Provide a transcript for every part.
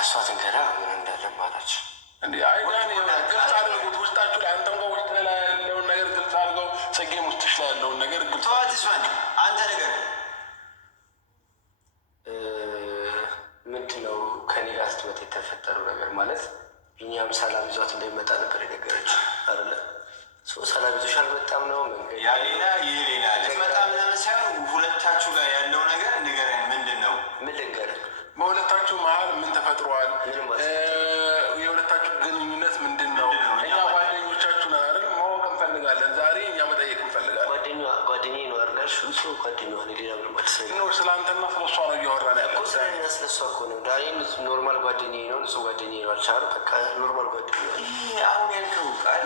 እሷ ትንገራ ምን እንዳለ ማለች እንዲ ግልጽ አድርጉት። ውስጣችሁ ላይ አንተም ጋር ውስጥ ላይ ያለውን ነገር ግልጽ አድርገው፣ ጽጌም ውስጥሽ ላይ ያለውን ነገር ግልጽ አንተ ነገር ምንድን ነው ከኔ ጋር ስትመጣ የተፈጠረው ነገር ማለት እኛም ሰላም ይዟት እንደሚመጣ ነበር የነገረችው አይደለ? ሰላም ይዞሽ አልመጣም ነው መንገድ ያ ሌላ ይህ ሌላ መጣም ለምን ሳይሆን ሁለታችሁ ጋር ያለው ነገር ንገረን። ምንድን ነው? ምን ልንገርህ? በሁለታችሁ መሀል ምን ተፈጥሯል? የሁለታችሁ ግንኙነት ምንድን ነው? እኛ ጓደኞቻችሁ ነን አይደል? ማወቅ እንፈልጋለን። ዛሬ እኛ መጠየቅ እንፈልጋለን። ጓደኛዬ ነው አይደል? እሱ ጓደኛዋ ነው። ሌላ ምንም አልሰማኝም ነው። ስለ አንተና ስለ እሷ ነው እያወራን ያለ እኮ። ስለኛ ስለ እሷ እኮ ነው። ዳኒ ኖርማል ጓደኛዬ ነው። እሱ ጓደኛዬ ነው። አልቻሉ በቃ ኖርማል ጓደኛዬ ነው። ይሄ አሁን ያልከው ቃል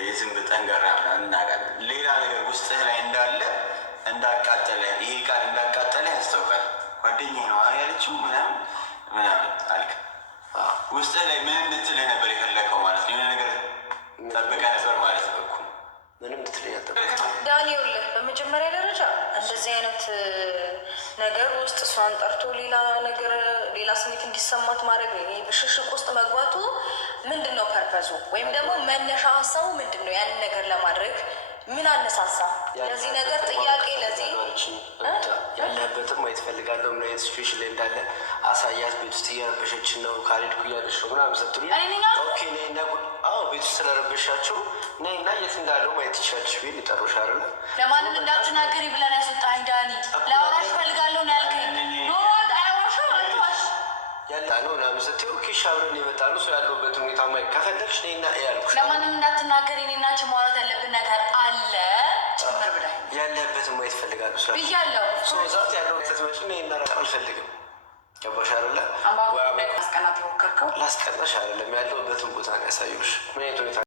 የዝንብ ጠንጋራ እናውቃለን። ሌላ ነገር ውስጥህ ላይ እንዳለ እንዳቃጠለ፣ ይሄ ቃል እንዳቃጠለ ያስታውቃል። ጓደኛዬ ነው ያለችው ምናምን አልክ። ውስጥህ ላይ ምን እንድትልህ ነበር የፈለከው ማለት ነው? የሆነ ነገር ጠብቀህ ነበር ማለት ነው እኮ። ምንም እንድትለኝ አልጠበቅኩም ዳኒ። ይኸውልህ በመጀመሪያ ደረጃ እንደዚህ አይነት ነገር ውስጥ እሷን ጠርቶ ሌላ ነገር ሌላ ስሜት እንዲሰማት ማድረግ ብሽሽቅ ውስጥ መግባቱ ምንድን ነው ፐርፐዙ? ወይም ደግሞ መነሻ ሀሳቡ ምንድን ነው? ያንን ነገር ለማድረግ ምን አነሳሳ? ለዚህ ነገር ጥያቄ ለዚህ ያለበትም ማየት እፈልጋለሁ። ምን አይነት ሲቹዌሽን ላይ እንዳለ አሳያት። ቤት ውስጥ እየረበሸችን ነው፣ ካልሄድኩ እያለች ነው ምናምን ስትሉ ቤት ውስጥ ስለረበሻቸው ነይ እና የት እንዳለው ማየት ይቻልሽ ቤት ሊጠሩሽ አይደለ? ለማንም እንዳትናገሪ ብለን ያስወጣኝ ዳኒ። ለአውራሽ እፈልጋለሁ ነው ያልከኝ። ያለ ነው ምናምን ስትይው ኪሽ አብረን የመጣ ነው ሰው ያለበት ሁኔታ ማየት ከፈለግሽ ነይ እና ያልኩሽ። ለማንም እንዳትናገሪ እኔና አንቺ ማውራት ያለብን ነገር አለ ጭምር ብላኝ። ያለበትን ማየት እፈልጋለሁ ስራ ብያለሁ። ዛት ያለው ስትመጪ ነይ እና አልፈልግም። ገባሽ አይደለ? ማስቀናት የሞከርከው ላስቀናሽ አይደለም፣ ያለበትን ቦታ ነው ያሳየሁሽ። ምን አይነት ሁኔታ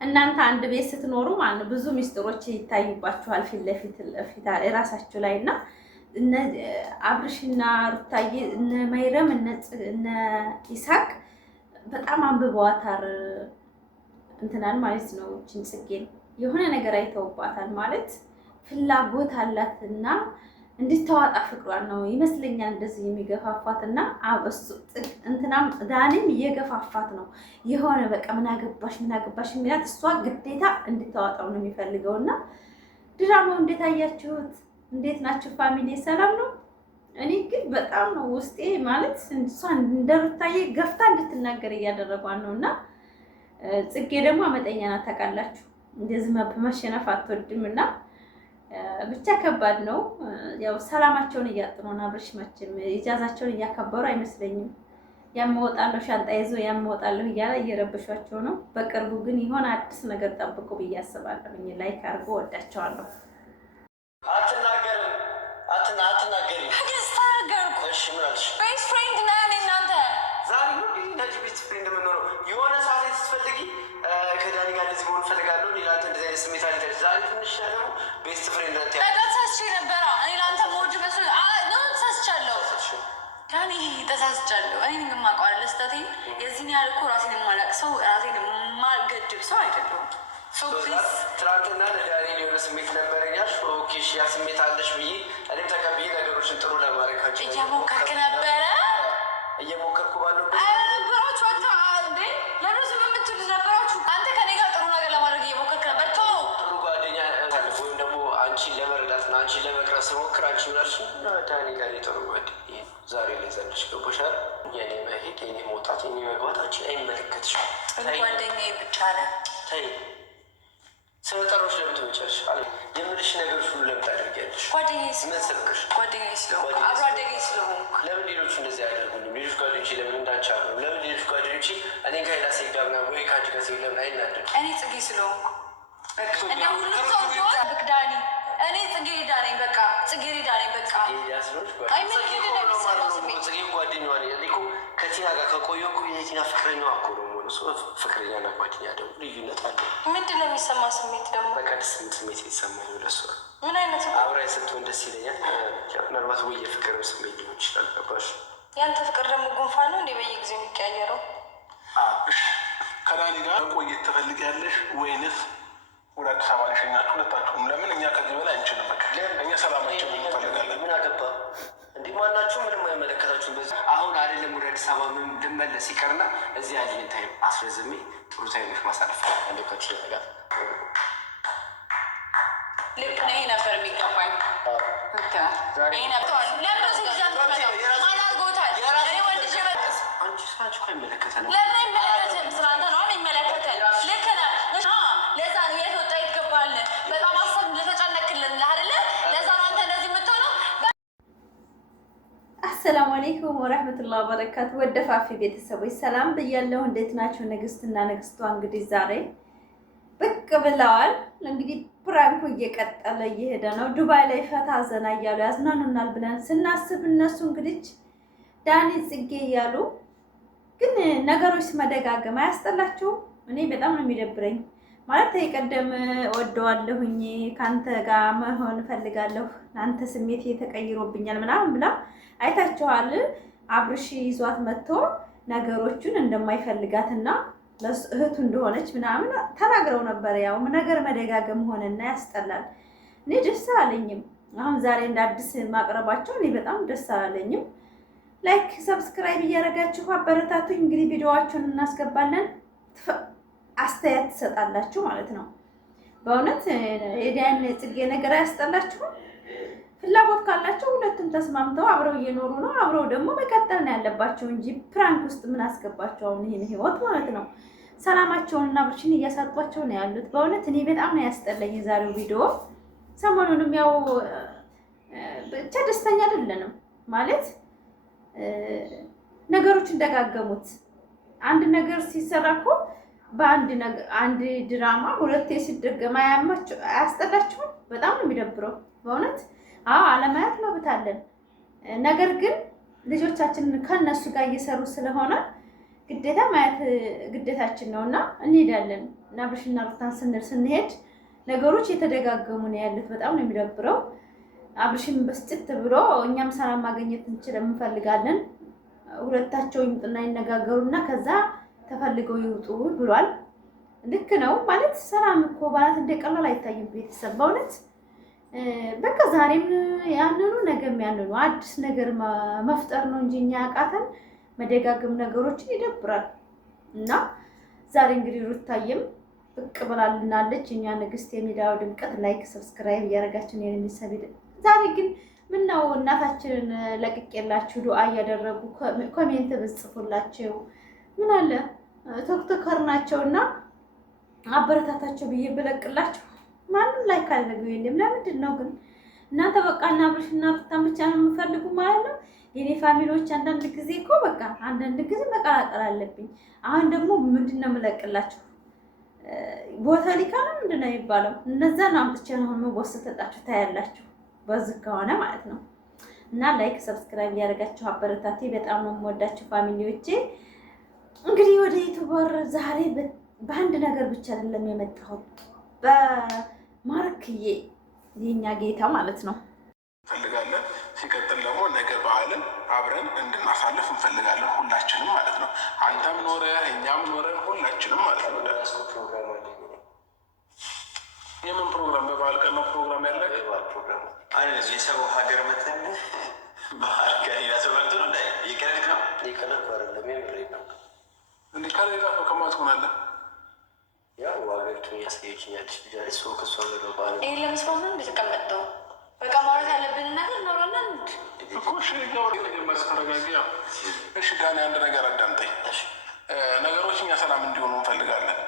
እናንተ አንድ ቤት ስትኖሩ ማለት ነው ብዙ ሚስጥሮች ይታዩባችኋል ፊት ለፊት እራሳችሁ ላይ እና እነ አብርሽና ሩታዬ እነ ማይረም እነ ይሳቅ በጣም አንብበዋታል እንትናን ማለት ነው። እችን ጽጌን የሆነ ነገር አይተውባታል ማለት ፍላጎት አላትና እንድታዋጣ ፍቅሯን ነው ይመስለኛል እንደዚህ የሚገፋፋትና እሱ እንትናም ዳኒም እየገፋፋት ነው። የሆነ በቃ ምን አገባሽ የሚላት እሷ ግዴታ እንድታዋጣው ነው የሚፈልገውና ድራማው እንዴት አያችሁት? እንዴት ናችሁ ፋሚሊ? ሰላም ነው? እኔ ግን በጣም ነው ውስጤ ማለት እሷን እንደሩታዬ ገፍታ እንድትናገር እያደረጓን ነውና ጽጌ ደግሞ አመጠኛ ናት ታውቃላችሁ። እንደዚህ መሸነፍ አትወድምና ብቻ ከባድ ነው። ያው ሰላማቸውን እያጡ ነው። አብርሽ መቼም ኢጃዛቸውን እያከበሩ አይመስለኝም። ያመወጣለሁ ሻንጣ ይዞ ያመወጣለሁ እያለ እየረበሿቸው ነው። በቅርቡ ግን የሆነ አዲስ ነገር ጠብቁ ብዬ አስባለሁ። ላይክ አድርጎ ወዳቸዋለሁ። አትናገሪ ተናገርኩ። እሺ ምን አልሽ? ቤስት ፍሬንድ ነን እናንተ። ዛሬ ነው እንደዚህ ቤስት ፍሬንድ የምንኖረው። የሆነ ሰዓት ስትፈልጊ ከዳኒ ጋር እንደዚህ መሆን እፈልጋለሁ ሌላ እንደዚህ አይነት ስሜት አለ። ዛሬ ትንሽ ነው ቤስት ፍሬንድ ነን። ተሳስቼ ነበረ እኔ ለአንተ መውጅ መስሎኝ ነው። ተሳስቻለሁ ዳኒ፣ ተሳስቻለሁ። እኔ ግን የማውቀው ለስተቴን የዚህን ያህል እኮ ራሴን የማላቅ ሰው ራሴን የማልገድብ ሰው አይደለሁም። ትናንትና ለዳኒ የሆነ ስሜት ነበረኛል። ኦኬሽ ያ ስሜት አለሽ ብዬ እኔም ተቀብዬ ነገሮችን ጥሩ ለማድረግ እየሞከርክ ነበረ። እየሞከርኩ ባለሁበት ነበራችሁ እንዴ? ለምን ዝም የምትሉ ነበራችሁ? አንተ ከኔ ጋር ጥሩ ነገር ለማድረግ እየሞከርክ ነበር። ጥሩ ጓደኛ ወይም ደግሞ አንቺን ለመረዳት እና አንቺን ለመቅረብ ስሞክር አንቺ ምናልሽ ዳኒ ጋር የጥሩ ጓደኛ ዛሬ ላይ ዘንድሽ ገቦሻል። የኔ መሄድ የኔ መውጣት የኔ መግባት አንቺን አይመለከትሽም። ጥሩ ጓደኛዬ ብቻ ነህ። ተይ ስለጠሮች ለምን ትመጫለሽ? የምልሽ ነገሮች ሁሉ ለምን ታደርጊያለሽ? ጓደኛዬ ስለሆንኩ ጓደኛዬ ስለሆንኩ አብሮ አደጌ ስለሆንኩ። ለምን ሌሎቹ እንደዚህ አያደርጉኝም? ሌሎች ጓደኞቼ ለምን እንዳንቺ አሉ? ለምን ሌሎች ጓደኞቼ እኔ ከሌላ ሴት ጋር ምናምን ወይ ከአንቺ ጋር ሴት ለምን አይናደዱም? እኔ ጽጌ ስለሆንኩ እና ሁሉም ሰው ቢሆን ዳኒ እኔ ጽጌረዳ ነኝ። በቃ ጽጌረዳ ነኝ። በቃ ጽጌ ጓደኛዋ ነኝ እኮ ከቲና ጋር ከቆየሁ እኮ የቲና ፍቅረኛዋ እኮ ነው። ፍቅረኛና ጓደኛ ደግሞ ልዩነት አለ። ምንድን ነው የሚሰማ ስሜት ደግሞ? በቃ ደስ የሚል ስሜት የተሰማኝ ነው ለእሷ። ምን አይነት ነው? አብራኝ ስትሆን ደስ ይለኛል። ምናልባት ወይ የፍቅር ስሜት ሊሆን ይችላል። ገባሽ? ያንተ ፍቅር ደግሞ ጉንፋን ነው እንዴ በየጊዜው የሚቀያየረው? ከዳኒ ጋር መቆየት ትፈልጊያለሽ ወይንስ ወደ አዲስ አበባ ሸኛችሁ ሁለታችሁም? ለምን እኛ ከዚህ በላይ አንችልም። በቃ እኛ ሰላማችን እንፈልጋለን። ምን አገባ እንዲህ ማናችሁ ምንም ሁላችሁም በዚህ አሁን አይደለም ወደ አዲስ አበባ ምን እንድመለስ ይቀርና እዚህ ያለኝ ታይም አስረዝሜ ጥሩ ታይሞች ማሳለፍ ያለው ከትሽ ጋር ልክ ነው። ይሄ ነበር የሚገባኝ። አሰላሙ አለይኩም ወረህመቱላሂ ወበረካቱ። ወደፋፊ ቤተሰቦች ሰላም ብያለሁ። እንዴት ናቸው? ንግስትና ንግስቷ እንግዲህ ዛሬ ብቅ ብለዋል። እንግዲህ ፕራንኩ እየቀጠለ እየሄደ ነው። ዱባይ ላይ ፈታ ዘና እያሉ ያዝናኑናል ብለን ስናስብ እነሱ እንግዲህ ዳኒ ጽጌ እያሉ ግን ነገሮች መደጋገም አያስጠላችሁም? እኔ በጣም ነው የሚደብረኝ። ማለት የቀደም ወደዋለሁኝ ከአንተ ጋር መሆን እፈልጋለሁ ለአንተ ስሜት ተቀይሮብኛል ምናምን ብላ አይታችኋል። አብርሽ ይዟት መጥቶ ነገሮቹን እንደማይፈልጋትና እህቱ እንደሆነች ምናምን ተናግረው ነበር። ያው ነገር መደጋገም ሆነና ያስጠላል። እኔ ደስ አላለኝም። አሁን ዛሬ እንደ አዲስ ማቅረባቸው እኔ በጣም ደስ አላለኝም። ላይክ ሰብስክራይብ እያደረጋችሁ አበረታቱኝ። እንግዲህ ቪዲዮዋችሁን እናስገባለን፣ አስተያየት ትሰጣላችሁ ማለት ነው። በእውነት የዳን ጽጌ ነገር አያስጠላችሁም? ፍላጎት ካላቸው ሁለቱም ተስማምተው አብረው እየኖሩ ነው። አብረው ደግሞ መቀጠል ነው ያለባቸው እንጂ ፕራንክ ውስጥ ምን አስገባቸው? አሁን ይሄን ህይወት ማለት ነው። ሰላማቸውንና ብርሽን እያሳጧቸው ነው ያሉት። በእውነት እኔ በጣም ነው ያስጠላኝ የዛሬው ቪዲዮ። ሰሞኑንም ያው ብቻ ደስተኛ አይደለንም ማለት ነገሮች እንደጋገሙት። አንድ ነገር ሲሰራ እኮ አንድ ድራማ ሁለቴ ሲደገም አያስጠላችሁም? በጣም ነው የሚደብረው በእውነት። አለማየት መብት አለን። ነገር ግን ልጆቻችንን ከነሱ ጋር እየሰሩ ስለሆነ ግዴታ ማየት ግዴታችን ነው እና እንሄዳለን እና አብርሽና ሩታን ስንሄድ ነገሮች የተደጋገሙ ነው ያሉት። በጣም ነው የሚደብረው። አብርሽም በስጭት ብሎ እኛም ሰላም ማግኘት እንፈልጋለን፣ ሁለታቸው ይምጡና ይነጋገሩና ከዛ ተፈልገው ይውጡ ብሏል። ልክ ነው ማለት ሰላም እኮ ባላት እንደቀላል አይታይም። ቤተሰብ በእውነት በቃ ዛሬም ያንኑ ነገም ያንኑ አዲስ ነገር መፍጠር ነው እንጂ እኛ ያቃተን መደጋገም ነገሮችን ይደብራል። እና ዛሬ እንግዲህ ሩታዬም ብቅ ብላልናለች። እኛ ንግስት የሚዲያው ድምቀት ላይክ ሰብስክራይብ እያደረጋችሁ ነው የሚሰብ። ዛሬ ግን ምነው እናታችንን ለቅቄላችሁ ዱአ እያደረጉ ኮሜንት ብጽፉላችሁ ምን አለ ቶክቶከር ናቸውና አበረታታቸው ብዬ ብለቅላችሁ ማንም ላይ ካደረገው የለም። ለምንድን ነው ግን እናንተ በቃ እና አብርሽና ሩታን ብቻ ነው የምፈልጉ ማለት ነው? የኔ ፋሚሊዎች አንዳንድ ጊዜ እኮ በቃ አንዳንድ ጊዜ መቀላቀል አለብኝ። አሁን ደግሞ ምንድን ነው የምለቅላችሁ? ቦታ ሊካ ነው ምንድን ነው የሚባለው? እነዛን አምጥቼ ነው የምወስደጣችሁ ታያላችሁ፣ በዚህ ከሆነ ማለት ነው። እና ላይክ ሰብስክራይብ እያደረጋችሁ አበረታቴ። በጣም ነው የምወዳችሁ ፋሚሊዎቼ። እንግዲህ ወደ ዩቱበር ዛሬ በአንድ ነገር ብቻ አይደለም የመጣሁት፣ በማርክዬ የኛ ጌታ ማለት ነው እንፈልጋለን። ሲቀጥል ደግሞ ነገ በዓልን አብረን እንድናሳልፍ እንፈልጋለን ሁላችንም ማለት ነው። አንተም ኖረ እኛም ኖረን ሁላችንም ማለት ነው። የምን ፕሮግራም? በበዓል ቀን ነው ፕሮግራም ያለ የሰው ሀገር መተን ባህል ከሌላ ሰው በልቶ ነው የቀለድ ነው የቀለድ አይደለም የምሬ ነው እንዲ ከሌላ ሰው ከማትሆናለ ያው ሀገሪቱን ያሳየችኛለች ልጃ ሰው ከሷ ገደ ባህል ይህ ለመስማት ነው እንደተቀመጠው በቃ ማውራት ያለብን ነገር ኖረና እኮ እሺ መጀመሪያ ተረጋጊ። እሺ ዳኒ አንድ ነገር አዳምጠኝ። ነገሮች እኛ ሰላም እንዲሆኑ እንፈልጋለን።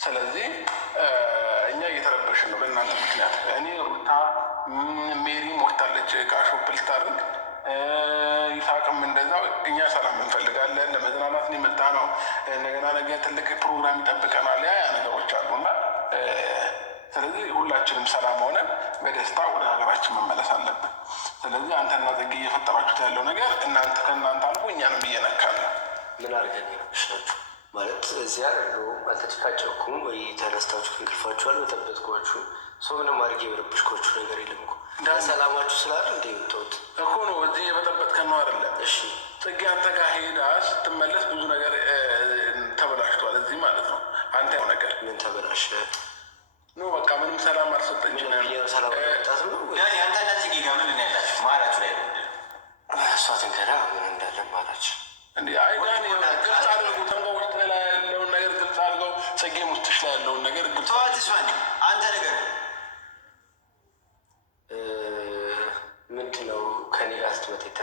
ስለዚህ እኛ እየተረበሽን ነው በእናንተ ምክንያት። እኔ ሩታ ሜሪ ሞታለች ዕቃ ሾፕ ልታደርግ፣ ይሳቅም እንደዛው። እኛ ሰላም እንፈልጋለን። ለመዝናናት የመጣ ነው። እንደገና ነገ ትልቅ ፕሮግራም ይጠብቀናል። ያ ነገሮች አሉና ስለዚህ ሁላችንም ሰላም ሆነን በደስታ ወደ ሀገራችን መመለስ አለብን። ስለዚህ አንተና ጽጌ እየፈጠራችሁት ያለው ነገር እናንተ ከእናንተ አልፎ እኛንም እየነካን ነው። ምን አድርገን ናችሁ ማለት እዚያ ያለው አልተጨቃጨኩም ወይ ተነስታችሁ ከእንቅልፋችሁ አልበጠበጥኳችሁ። ሰው ምንም አድርጌ የበረብሽኳችሁ ነገር የለም እኮ ሰላማችሁ ስላለ እንደ የወጣሁት እኮ ነው። እዚህ የበጠበጥከን ነው አይደለም? እሺ ጽጌ አንተ ጋር ሄዳ ስትመለስ ብዙ ነገር ተበላሽቷል እዚህ ማለት ነው። አንተ ያው ነገር ምን ተበላሸ? ኖ በቃ ምንም ሰላም አልሰጠኝም። ሰላም ጣት ነው አንተና ጽጌ ጋር ምን ያላችሁ ማለቱ ላይ እሷ ትንገራ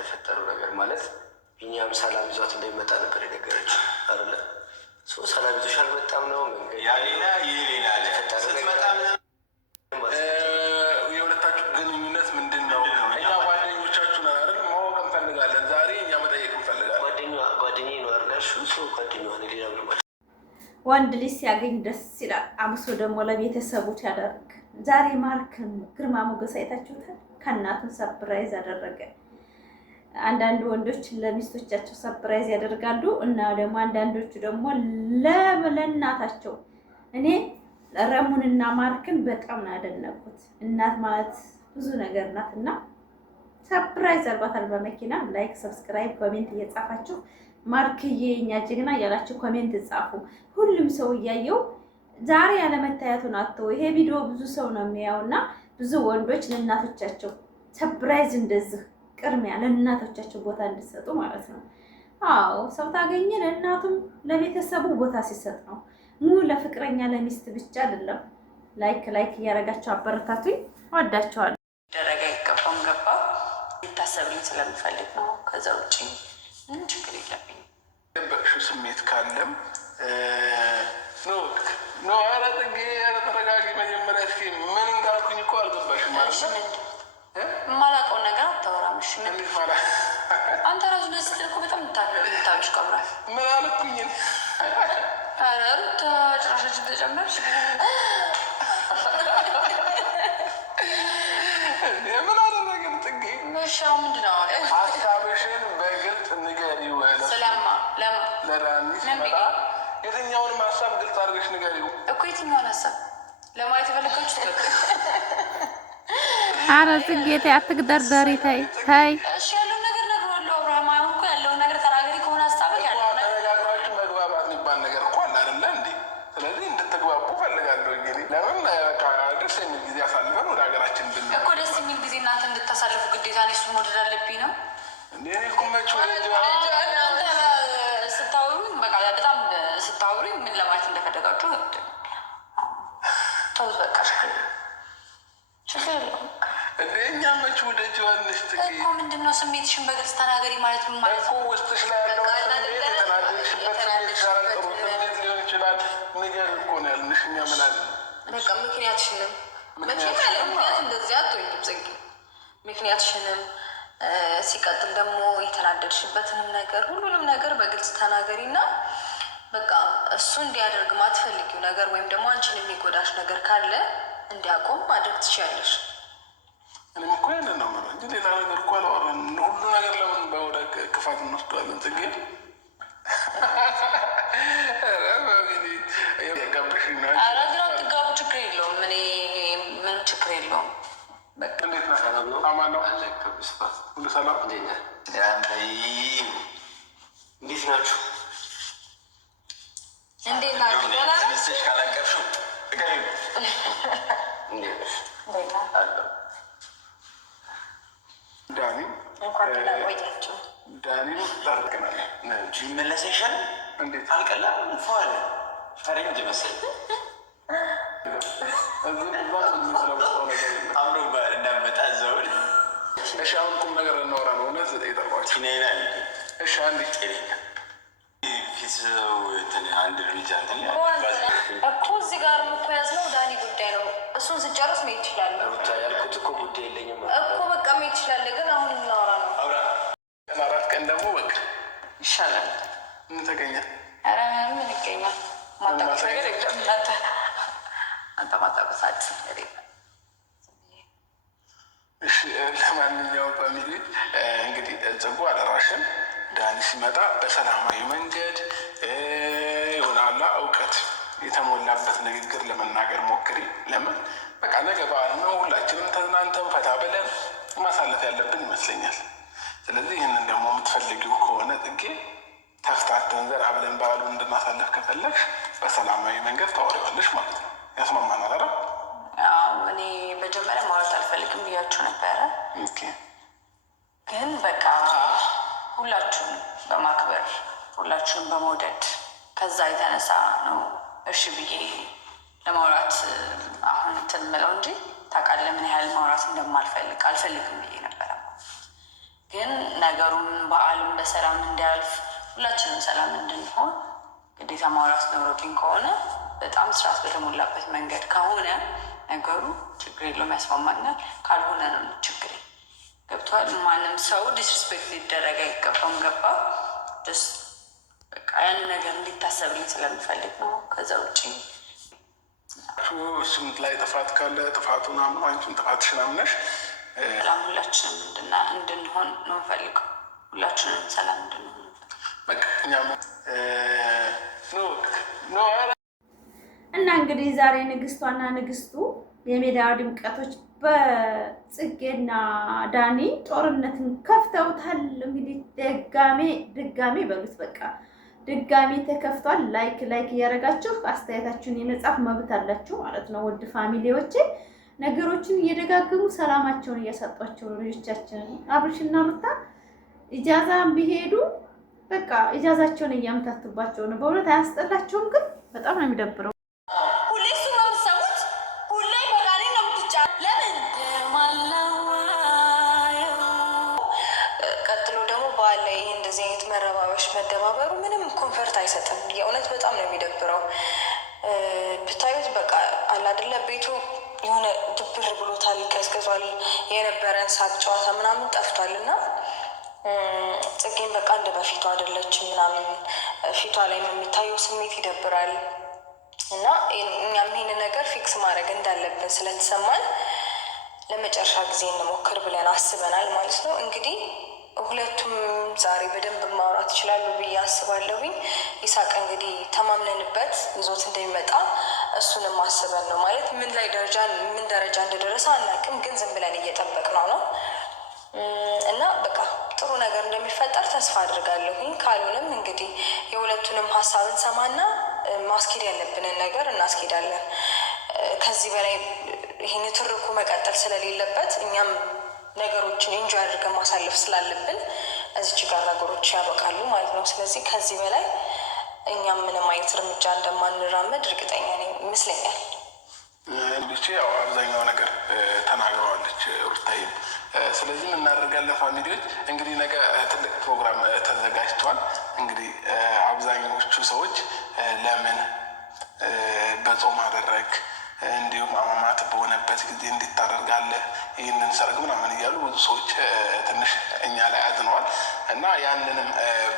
ስለተፈጠረው ነገር ማለት ቢኒያም ሰላም ይዟት እንደሚመጣ ነበር የነገረችው አይደለ? ሰላም ይዞሽ አልመጣም ነው መንገድ ያ ሌላ ይህ ሌላ ስትመጣ የሁለታችሁ ግንኙነት ምንድን ነው? እኛ ጓደኞቻችሁ ነን አይደል? ማወቅ እንፈልጋለን። ዛሬ እኛ መጠየቅ እንፈልጋለን። ጓደኛዬ ነው አይደል? ጓደኛዋ ሌላ ምንም ወንድ ልጅ ሲያገኝ ደስ ይላል። አብሶ ደግሞ ለቤተሰቦች ያደርግ። ዛሬ ማርክን ግርማ ሞገስ አይታችሁታል። ከእናቱን ሰፕራይዝ አደረገ። አንዳንድ ወንዶች ለሚስቶቻቸው ሰፕራይዝ ያደርጋሉ እና ደግሞ አንዳንዶቹ ደግሞ ለእናታቸው። እኔ ረሙንና ማርክን በጣም ነው ያደነቁት። እናት ማለት ብዙ ነገር ናት እና ሰፕራይዝ አርባታል በመኪና። ላይክ፣ ሰብስክራይብ፣ ኮሜንት እየጻፋችሁ ማርክዬ የኛ ጀግና እያላችሁ ኮሜንት ጻፉ። ሁሉም ሰው እያየው ዛሬ ያለመታየቱን አተው። ይሄ ቪዲዮ ብዙ ሰው ነው የሚያየው እና ብዙ ወንዶች ለእናቶቻቸው ሰፕራይዝ እንደዚህ ቅድሚያ ለእናቶቻቸው ቦታ እንድሰጡ ማለት ነው። አዎ ሰው ታገኘ ለእናቱም ለቤተሰቡ ቦታ ሲሰጥ ነው። ለፍቅረኛ ለሚስት ብቻ አይደለም። ላይክ እያደረጋቸው አበረታቱኝ። ወዳቸዋለሁ። ደረጋ ይገባም ገባ ይታሰብልኝ ስለምፈልግ ነው። ከዛ ውጭ ምንም ችግር የለብኝ። በቅሹ ስሜት ካለም ኧረ ጥጌ ኧረ ተረጋጊ። መጀመሪያ እስኪ ምን እንዳልኩኝ እኮ አልገባሽም ማለት ነው። የማላውቀውን ነገር አታወራም። እሺ እንዴት ማለት አንተ ራሱ በዚህ ስትል እኮ በጣም የምታብሽ ቀብራል። ምን አልኩኝ? ኧረ ሩታ ጭራሾች ተጨመርሽ። ምን አደረግን? ጥጌ መሻው ምንድነው? ሀሳብሽን በግልጽ ንገሪው። ስለማ ለማ ለዳኒ ሲመጣ የትኛውንም ሀሳብ ግልጽ አድርገሽ ንገሪው እኮ። የትኛውን ሀሳብ ለማየት የፈለጋችሁ? አረ ጽጌ ተይ አትግደርደሪ፣ ተይ። እሺ ያለውን ነገር ነግሯለሁ። አብርሃም አሁን እኮ ያለውን ነገር ተናገሪ ከሆነ ሀሳብ ያለው ተነጋግራችሁ መግባባት የሚባል ነገር እኮ አለ አይደለ እንዴ? ስለዚህ እንድትግባቡ ፈልጋለሁ። እንግዲህ ለምን ደስ የሚል ጊዜ አሳልፈን ወደ ሀገራችን ብን እኮ ደስ የሚል ጊዜ እናንተ እንድታሳልፉ ግዴታ እኔ እሱን መውደድ አለብኝ ነው እንዴ? እኔ እኮ መች ስታወሩኝ በቃ በጣም ስታወሩኝ ምን ለማለት እንደፈለጋችሁ ተውት በቃ። ችግር የለውም እንደ እኛ መች ወደ ጆንስ እኮ ምንድን ነው ስሜትሽን በግልጽ ተናገሪ ማለት ምን ማለት እኮ ውስጥሽ ላይ ያለው ስሜት የተናደድሽበት ስሜት ይችላል፣ ጥሩ ስሜት ሊሆን ይችላል። ንገር እኮ ነው ያልንሽ። እኛ ምን አለ በቃ ምክንያትሽንም መቼም ያለ ምክንያት እንደዚህ አትወኝም ጽጌ። ምክንያትሽንም ሲቀጥል ደግሞ የተናደድሽበትንም ነገር ሁሉንም ነገር በግልጽ ተናገሪ እና በቃ እሱ እንዲያደርግ ማትፈልጊው ነገር ወይም ደግሞ አንቺን የሚጎዳሽ ነገር ካለ እንዲያቆም ማድረግ ትችያለሽ። እኔም እኮ ያንን ነው የምለው እንጂ ሌላ ነገር እኮ አላወራንም። ሁሉ ነገር ለምን በወደ ክፋት እንወስደዋለን? ጽጌ ኧረ ግራ አትጋቡ፣ ችግር የለውም። እኔ ምንም ችግር የለውም። በቃ እንዴት ነህ? አማን ነው? ሁሉ ሰላም? እንዴት ናችሁ? እንዴት ናችሁ? ሚስትሽ ካላቀፍሽው ዳኒ ዳኒ ጠርቅናል መለሰ ይሻል። እንዴት አልቀላም ፏል ፈረንጅ መሰል አምሮ ባል እንዳመጣ ዘውን። እሺ አሁን ቁም ነገር እናወራ ነው። እውነት ጠይጠሯቸው ይናይናል። እሺ አንዴ ጤነኛ ፊት አንድ እርምጃ እኮ እዚህ ጋር እኮ ያዝነው ዳኒ ጉዳይ ነው። እሱን ስጨርስ መሄድ ይችላል። ያልኩት እኮ ጉዳይ የለኝም እኮ በቃ መሄድ ይችላል። ግን አሁን እናወራ ነው። ቀን 4 ቀን ደግሞ በቃ ይሻላል። ምን ተገኘ? ኧረ ምን ይገኛል? ማጣቀስ ነገር የለም። አንተ ማጣቀስ አዲስ ነገር የለም። እሺ ለማንኛውም ፋሚሊ እንግዲህ ጽጉ አደራሽን ዳኒ ሲመጣ በሰላማዊ መንገድ ይሆናላ እውቀት የተሞላበት ንግግር ለመናገር ሞክሪ። ለምን በቃ ነገ በዓል ነው። ሁላችንም ተዝናንተን ፈታ ብለን ማሳለፍ ያለብን ይመስለኛል። ስለዚህ ይህንን ደግሞ የምትፈልጊው ከሆነ ጽጌ ተፍታተን ዘና ብለን በዓሉን እንድናሳለፍ ከፈለግሽ በሰላማዊ መንገድ ታወሪዋለሽ ማለት ነው። ያስማማናል አይደል? እኔ መጀመሪያ ማውራት አልፈልግም ብያችሁ ነበረ። ግን በቃ ሁላችሁም በማክበር ሁላችሁም በመውደድ ከዛ የተነሳ ነው እሺ ብዬ ለማውራት አሁን እንትን የምለው እንጂ ታውቃለህ ምን ያህል ማውራት እንደማልፈልግ አልፈልግም ብዬ ነበረ። ግን ነገሩን በዓሉን በሰላም እንዲያልፍ ሁላችንም ሰላም እንድንሆን ግዴታ ማውራት ኖሮብኝ ከሆነ በጣም ስርዓት በተሞላበት መንገድ ከሆነ ነገሩ ችግር የለውም ያስማማኛል። ካልሆነ ነው ችግር ገብቷል። ማንም ሰው ዲስሪስፔክት ሊደረግ አይገባም። ገባ በቃ ያንን ነገር እንዲታሰብልኝ ስለምፈልግ ነው። ከዛ ውጭ እሱም ላይ ጥፋት ካለ ጥፋቱን አምኖ አንቺም ጥፋትሽን አምነሽ ሰላም ሁላችንም እንድንሆን ነው የምፈልገው። ሁላችንም ሰላም እንድንሆን በቃ እኛም እና እንግዲህ ዛሬ ንግስቷና ንግስቱ የሜዳ ድምቀቶች በጽጌና ዳኒ ጦርነትን ከፍተውታል። እንግዲህ ድጋሜ በሉት በቃ ድጋሜ ተከፍቷል። ላይክ እያደረጋችሁ አስተያየታችሁን የመጻፍ መብት አላችሁ ማለት ነው። ውድ ፋሚሊዎቼ ነገሮችን እየደጋገሙ ሰላማቸውን እያሳጧቸው ነው ልጆቻችንን። አብርሽና ሩታ ኢጃዛን ቢሄዱ በቃ ኢጃዛቸውን እያምታቱባቸው ነው። በእውነት አያስጠላቸውም? ግን በጣም ነው የሚደብረው። መደባበሩ ምንም ኮንፈርት አይሰጥም። የእውነት በጣም ነው የሚደብረው። ብታዩት በቃ አላደለ ቤቱ የሆነ ድብር ብሎታል፣ ቀዝቅዟል። የነበረን ሳቅ ጨዋታ ምናምን ጠፍቷል እና ጽጌም በቃ እንደ በፊቷ አይደለችም ምናምን ፊቷ ላይ የሚታየው ስሜት ይደብራል እና እኛም ይሄንን ነገር ፊክስ ማድረግ እንዳለብን ስለተሰማን ለመጨረሻ ጊዜ እንሞክር ብለን አስበናል ማለት ነው። እንግዲህ ሁለቱም ዛሬ በደንብ ማውራት ይችላሉ ብዬ አስባለሁኝ። ይሳቅ እንግዲህ ተማምነንበት ይዞት እንደሚመጣ እሱንም አስበን ነው ማለት ምን ደረጃ እንደደረሰ አናውቅም፣ ግን ዝም ብለን እየጠበቅነው ነው እና በቃ ጥሩ ነገር እንደሚፈጠር ተስፋ አድርጋለሁኝ። ካልሆነም እንግዲህ የሁለቱንም ሀሳብ እንሰማና ማስኬድ ያለብንን ነገር እናስኬዳለን። ከዚህ በላይ ይህን ትርኩ መቀጠል ስለሌለበት እኛም ነገሮችን ኢንጆይ አድርገን ማሳለፍ ስላለብን እዚች ጋር ነገሮች ያበቃሉ ማለት ነው። ስለዚህ ከዚህ በላይ እኛም ምንም አይነት እርምጃ እንደማንራመድ እርግጠኛ ነኝ ይመስለኛል። ልጅ ያው አብዛኛው ነገር ተናግረዋለች ሩታዬም። ስለዚህ እናደርጋለን ፋሚሊዎች እንግዲህ ነገ ትልቅ ፕሮግራም ተዘጋጅቷል። እንግዲህ አብዛኛዎቹ ሰዎች ለምን በጾም አደረግ እንዲሁም አማማት በሆነበት ጊዜ እንዲታደርጋለህ ይህንን ሰርግ ምናምን እያሉ ብዙ ሰዎች ትንሽ እኛ ላይ አዝነዋል እና ያንንም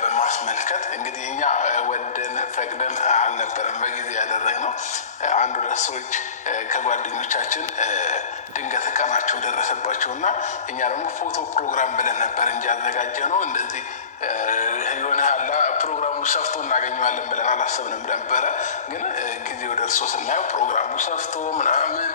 በማስመልከት እንግዲህ እኛ ወደን ፈቅደን አልነበረም በጊዜ ያደረግነው። አንድ ሁለት ሰዎች ከጓደኞቻችን ድንገት ቀናቸው ደረሰባቸው እና እኛ ደግሞ ፎቶ ፕሮግራም ብለን ነበር እንጂ ያዘጋጀ ነው እንደዚህ የሆነ ያለ ፕሮግራሙ ሰፍቶ እናገኘዋለን ብለን አላሰብንም ነበረ። ግን ጊዜው ደርሶ ስናየው ፕሮግራሙ ሰፍቶ ምናምን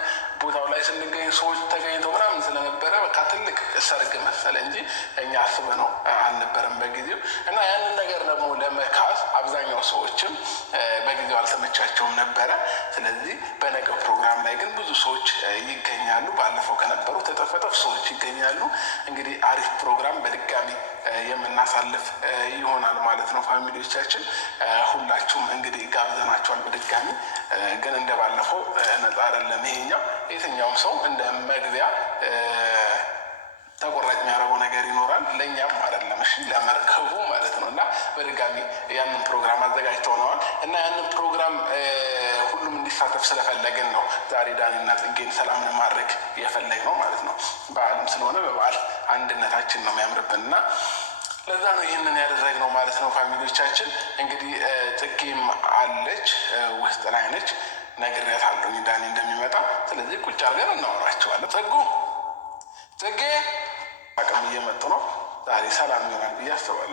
ቦታው ላይ ስንገኝ ሰዎች ተገኝተው ምናምን ስለነበረ በቃ ትልቅ ሰርግ መሰለ እንጂ እኛ አስበነው አልነበረም በጊዜው እና ያንን ነገር ደግሞ ለመካስ አብዛኛው ሰዎችም በጊዜው አልተመቻቸውም ነበረ። ስለዚህ በነገው ፕሮግራም ላይ ግን ብዙ ሰዎች ይገኛሉ። ባለፈው ከነበሩ ተጠፈጠፍ ሰዎች ይገኛሉ። እንግዲህ አሪፍ ፕሮግራም በድጋሚ የምናሳልፍ ይሆናል ማለት ነው። ፋሚሊዎቻችን ሁላችሁም እንግዲህ ጋብዘናቸዋል በድጋሚ። ግን እንደ ባለፈው ነፃ አይደለም ይሄኛው። የትኛውም ሰው እንደ መግቢያ ተቆራጭ የሚያደርገው ነገር ይኖራል። ለእኛም አይደለም እሺ፣ ለመርከቡ ማለት ነው። እና በድጋሚ ያንን ፕሮግራም አዘጋጅተውነዋል እና ያንን ፕሮግራም ሁሉም እንዲሳተፍ ስለፈለግን ነው ዛሬ ዳኒና ጽጌን ሰላም ለማድረግ የፈለግ ነው ማለት ነው። በዓልም ስለሆነ በበዓል አንድነታችን ነው የሚያምርብን እና ለዛ ነው ይህንን ያደረግነው ማለት ነው። ፋሚሊዎቻችን እንግዲህ ጽጌም አለች ውስጥ ላይ ነች። ነግሬያታለሁ ዳኒ እንደሚመጣ። ስለዚህ ቁጭ አድርገን እናወራቸዋለን። ጽጌ አቅም እየመጡ ነው። ዛሬ ሰላም ይሆናል ብዬ አስባለሁ።